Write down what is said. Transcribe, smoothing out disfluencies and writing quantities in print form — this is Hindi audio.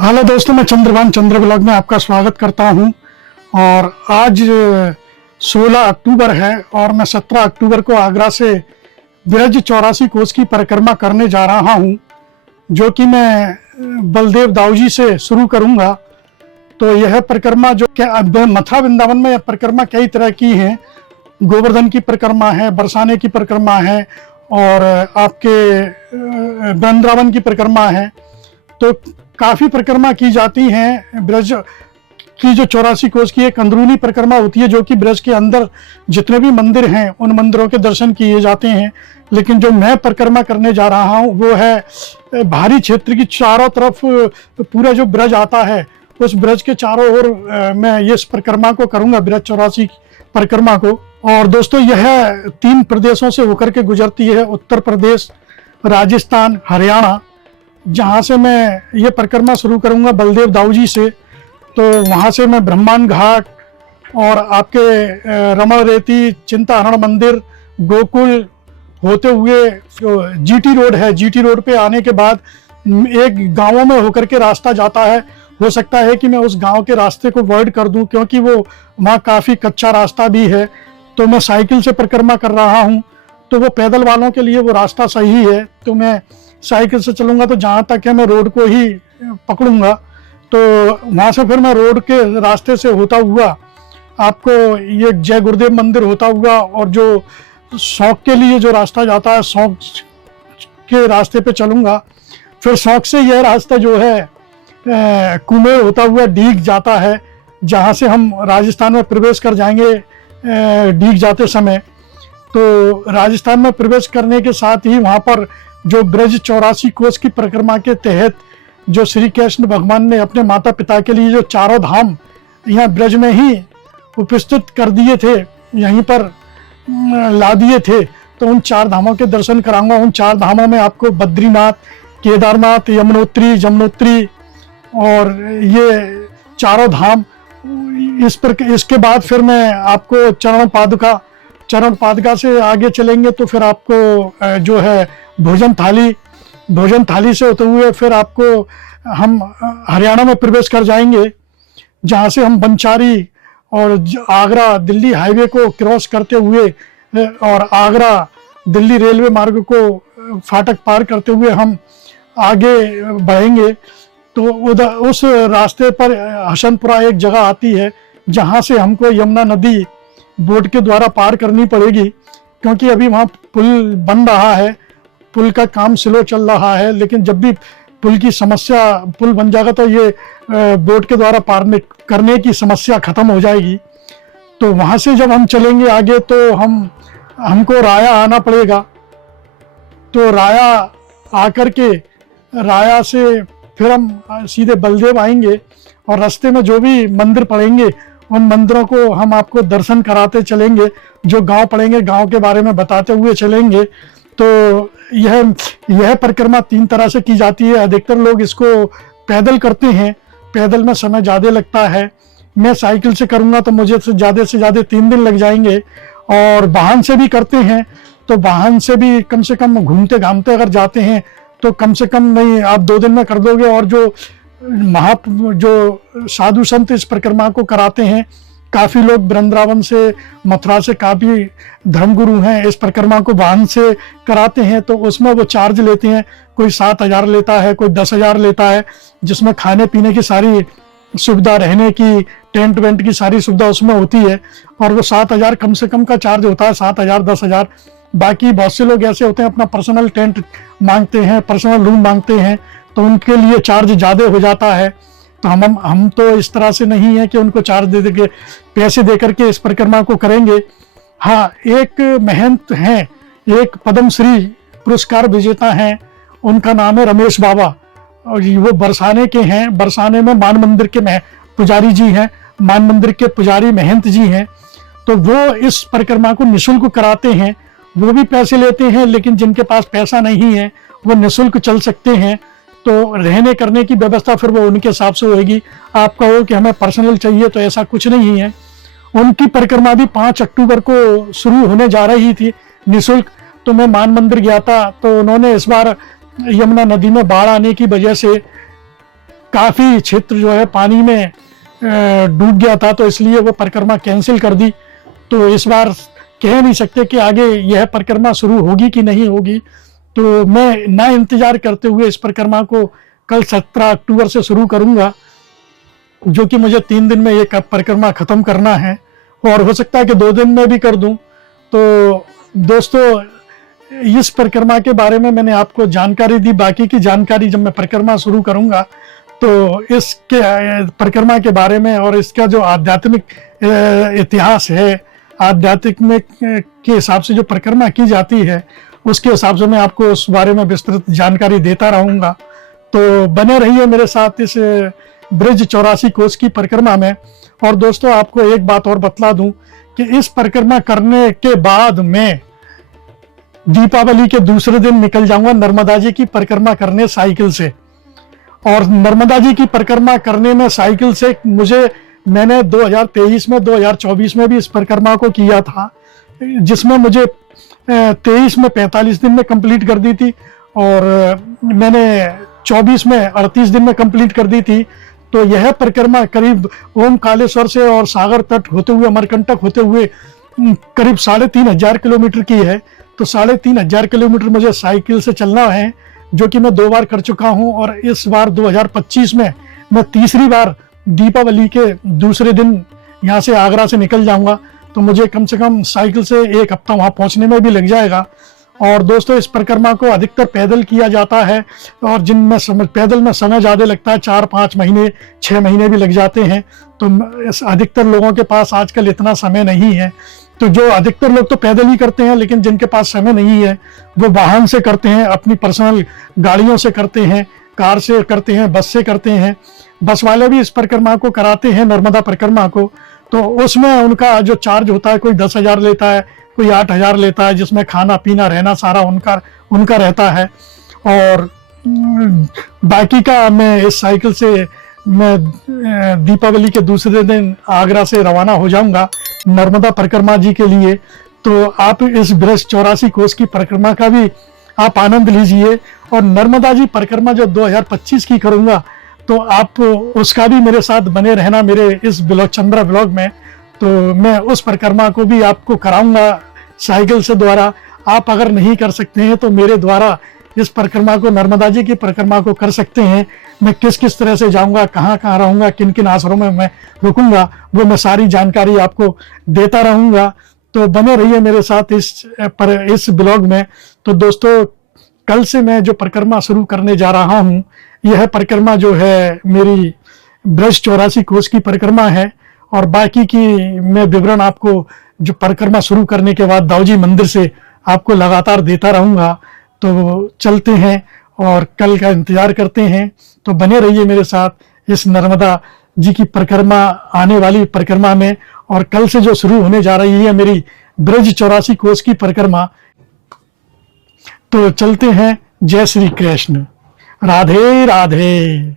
हेलो दोस्तों, मैं चंद्रभान चंद्र ब्लॉग में आपका स्वागत करता हूं। और आज 16 अक्टूबर है और मैं 17 अक्टूबर को आगरा से ब्रज 84 कोस की परिक्रमा करने जा रहा हूं, जो कि मैं बलदेव दाऊजी से शुरू करूंगा। तो यह परिक्रमा जो मथुरा वृंदावन में यह परिक्रमा कई तरह की है। गोवर्धन की परिक्रमा है, बरसाने की परिक्रमा है और आपके वृंदावन की परिक्रमा है। तो काफ़ी परिक्रमा की जाती हैं। ब्रज की जो 84 कोस की एक अंदरूनी परिक्रमा होती है, जो कि ब्रज के अंदर जितने भी मंदिर हैं उन मंदिरों के दर्शन किए जाते हैं। लेकिन जो मैं परिक्रमा करने जा रहा हूँ वो है बाहरी क्षेत्र की चारों तरफ पूरा जो ब्रज आता है उस ब्रज के चारों ओर मैं इस परिक्रमा को करूँगा, ब्रज 84 परिक्रमा को। और दोस्तों, यह 3 प्रदेशों से होकर के गुजरती है, उत्तर प्रदेश, राजस्थान, हरियाणा, जहाँ से मैं ये परिक्रमा शुरू करूँगा बलदेव दाऊजी से। तो वहाँ से मैं ब्रह्मांड घाट और आपके रमण रेती, चिंताहरण मंदिर, गोकुल होते हुए जीटी रोड है, जीटी रोड पे आने के बाद एक गांवों में होकर के रास्ता जाता है। हो सकता है कि मैं उस गांव के रास्ते को अवॉइड कर दूं, क्योंकि वो वहाँ काफ़ी कच्चा रास्ता भी है। तो मैं साइकिल से परिक्रमा कर रहा हूँ, तो वो पैदल वालों के लिए वो रास्ता सही है। तो मैं साइकिल से चलूँगा, तो जहाँ तक है मैं रोड को ही पकड़ूंगा। तो वहाँ से फिर मैं रोड के रास्ते से होता हुआ आपको ये जय गुरुदेव मंदिर होता हुआ और जो शौक के लिए जो रास्ता जाता है, शौक के रास्ते पे चलूँगा। फिर शौक से यह रास्ता जो है कुमेर होता हुआ डीग जाता है, जहाँ से हम राजस्थान में प्रवेश कर जाएंगे डीग जाते समय। तो राजस्थान में प्रवेश करने के साथ ही वहाँ पर जो ब्रज 84 कोस की परिक्रमा के तहत जो श्री कृष्ण भगवान ने अपने माता पिता के लिए जो चारों धाम यहाँ ब्रज में ही उपस्थित कर दिए थे, यहीं पर ला दिए थे, तो उन 4 धामों के दर्शन कराऊंगा। उन 4 धामों में आपको बद्रीनाथ, केदारनाथ, यमुनोत्री, जमुनोत्री और ये चारों धाम। इसके बाद फिर मैं आपको चरण पादुका से आगे चलेंगे तो फिर आपको जो है भोजन थाली से होते हुए फिर आपको हम हरियाणा में प्रवेश कर जाएंगे, जहाँ से हम बंचारी और आगरा दिल्ली हाईवे को क्रॉस करते हुए और आगरा दिल्ली रेलवे मार्ग को फाटक पार करते हुए हम आगे बढ़ेंगे। तो उधर उस रास्ते पर हसनपुरा एक जगह आती है, जहाँ से हमको यमुना नदी बोट के द्वारा पार करनी पड़ेगी, क्योंकि अभी वहाँ पुल बन रहा है, पुल का काम स्लो चल रहा है। लेकिन जब भी पुल बन जाएगा तो ये बोट के द्वारा पार करने की समस्या खत्म हो जाएगी। तो वहाँ से जब हम चलेंगे आगे तो हमको राया आना पड़ेगा। तो राया आकर के राया से फिर हम सीधे बलदेव आएंगे और रास्ते में जो भी मंदिर पड़ेंगे उन मंदिरों को हम आपको दर्शन कराते चलेंगे, जो गांव पड़ेंगे गांव के बारे में बताते हुए चलेंगे। तो यह परिक्रमा 3 तरह से की जाती है। अधिकतर लोग इसको पैदल करते हैं, पैदल में समय ज़्यादा लगता है। मैं साइकिल से करूँगा तो मुझे ज़्यादा से ज़्यादा 3 दिन लग जाएंगे। और वाहन से भी करते हैं तो वाहन से भी कम से कम घूमते घामते अगर जाते हैं तो कम से कम नहीं आप 2 दिन में कर दोगे। और जो साधु संत इस परिक्रमा को कराते हैं, काफ़ी लोग वृंदावन से, मथुरा से काफ़ी धर्मगुरु हैं, इस परिक्रमा को वाहन से कराते हैं। तो उसमें वो चार्ज लेते हैं, कोई 7,000 लेता है, कोई 10,000 लेता है, जिसमें खाने पीने की सारी सुविधा, रहने की, टेंट वेंट की सारी सुविधा उसमें होती है। और वो 7,000 कम से कम का चार्ज होता है, 7,000 10,000। बाकी बहुत से लोग ऐसे होते हैं अपना पर्सनल टेंट मांगते हैं, पर्सनल रूम मांगते हैं, तो उनके लिए चार्ज ज़्यादा हो जाता है। तो हम तो इस तरह से नहीं है कि उनको चार्ज दे देंगे, पैसे दे करके इस परिक्रमा को करेंगे। हाँ, एक महंत हैं, एक पद्मश्री पुरस्कार विजेता हैं, उनका नाम है रमेश बाबा और वो बरसाने के हैं। बरसाने में मान मंदिर के पुजारी जी हैं, मान मंदिर के पुजारी महंत जी हैं। तो वो इस परिक्रमा को निःशुल्क कराते हैं। वो भी पैसे लेते हैं, लेकिन जिनके पास पैसा नहीं है वो निःशुल्क चल सकते हैं। तो रहने करने की व्यवस्था फिर वो उनके हिसाब से होगी। आप कहो कि हमें पर्सनल चाहिए तो ऐसा कुछ नहीं है। उनकी परिक्रमा भी 5 अक्टूबर को शुरू होने जा रही थी निःशुल्क। तो मैं मान मंदिर गया था, तो उन्होंने इस बार यमुना नदी में बाढ़ आने की वजह से काफ़ी क्षेत्र जो है पानी में डूब गया था, तो इसलिए वो परिक्रमा कैंसिल कर दी। तो इस बार कह नहीं सकते कि आगे यह परिक्रमा शुरू होगी कि नहीं होगी। तो मैं ना इंतजार करते हुए इस परिक्रमा को कल 17 अक्टूबर से शुरू करूंगा, जो कि मुझे 3 दिन में ये परिक्रमा ख़त्म करना है, और हो सकता है कि 2 दिन में भी कर दूं। तो दोस्तों, इस परिक्रमा के बारे में मैंने आपको जानकारी दी। बाकी की जानकारी जब मैं परिक्रमा शुरू करूंगा तो इसके परिक्रमा के बारे में और इसका जो आध्यात्मिक इतिहास है, आध्यात्मिक के हिसाब से जो परिक्रमा की जाती है, उसके हिसाब से मैं आपको उस बारे में विस्तृत जानकारी देता रहूँगा। तो बने रहिए मेरे साथ इस ब्रिज 84 कोस की परिक्रमा में। और दोस्तों, आपको एक बात और बतला दूं कि इस परिक्रमा करने के बाद मैं दीपावली के दूसरे दिन निकल जाऊंगा नर्मदा जी की परिक्रमा करने साइकिल से। और नर्मदा जी की परिक्रमा करने में साइकिल से मैंने 2023 में 2024 में भी इस परिक्रमा को किया था, जिसमें मुझे 23 में 45 दिन में कंप्लीट कर दी थी और मैंने 24 में 38 दिन में कंप्लीट कर दी थी। तो यह परिक्रमा करीब ओमकालेश्वर से और सागर तट होते हुए, अमरकंटक होते हुए करीब 3500 किलोमीटर की है। तो 3500 किलोमीटर मुझे साइकिल से चलना है, जो कि मैं 2 बार कर चुका हूं। और इस बार 2025 में मैं तीसरी बार दीपावली के दूसरे दिन यहाँ से आगरा से निकल जाऊंगा। तो मुझे कम से कम साइकिल से 1 हफ्ता वहाँ पहुँचने में भी लग जाएगा। और दोस्तों, इस परिक्रमा को अधिकतर पैदल किया जाता है, और जिनमें पैदल में समय ज़्यादा लगता है, 4-5 महीने 6 महीने भी लग जाते हैं। तो अधिकतर लोगों के पास आजकल इतना समय नहीं है। तो जो अधिकतर लोग तो पैदल ही करते हैं, लेकिन जिनके पास समय नहीं है वो वाहन से करते हैं, अपनी पर्सनल गाड़ियों से करते हैं, कार से करते हैं, बस से करते हैं। बस वाले भी इस परिक्रमा को कराते हैं, नर्मदा परिक्रमा को। तो उसमें उनका जो चार्ज होता है, कोई 10,000 लेता है, कोई 8,000 लेता है, जिसमें खाना पीना रहना सारा उनका रहता है। और बाकी का मैं इस साइकिल से मैं दीपावली के दूसरे दिन आगरा से रवाना हो जाऊंगा नर्मदा परिक्रमा जी के लिए। तो आप इस ब्रिज 84 कोस की परिक्रमा का भी आप आनंद लीजिए। और नर्मदा जी परिक्रमा जो 2025 की करूंगा, तो आप उसका भी मेरे साथ बने रहना मेरे इस चंद्रा ब्लॉग में। तो मैं उस परिक्रमा को भी आपको कराऊंगा साइकिल से द्वारा। आप अगर नहीं कर सकते हैं तो मेरे द्वारा इस परिक्रमा को, नर्मदा जी की परिक्रमा को कर सकते हैं। मैं किस किस तरह से जाऊंगा, कहाँ कहाँ रहूंगा, किन किन आश्रमों में मैं रुकूंगा, वो मैं सारी जानकारी आपको देता रहूंगा। तो बने रहिए मेरे साथ इस ब्लॉग में। तो दोस्तों, कल से मैं जो परिक्रमा शुरू करने जा रहा हूँ, यह परिक्रमा जो है मेरी ब्रिज 84 कोस की परिक्रमा है। और बाकी की मैं विवरण आपको जो परिक्रमा शुरू करने के बाद दाऊजी मंदिर से आपको लगातार देता रहूंगा। तो चलते हैं और कल का इंतजार करते हैं। तो बने रहिए मेरे साथ इस नर्मदा जी की परिक्रमा, आने वाली परिक्रमा में। और कल से जो शुरू होने जा रही है मेरी ब्रिज 84 कोस की परिक्रमा। तो चलते हैं। जय श्री कृष्ण, राधे राधे।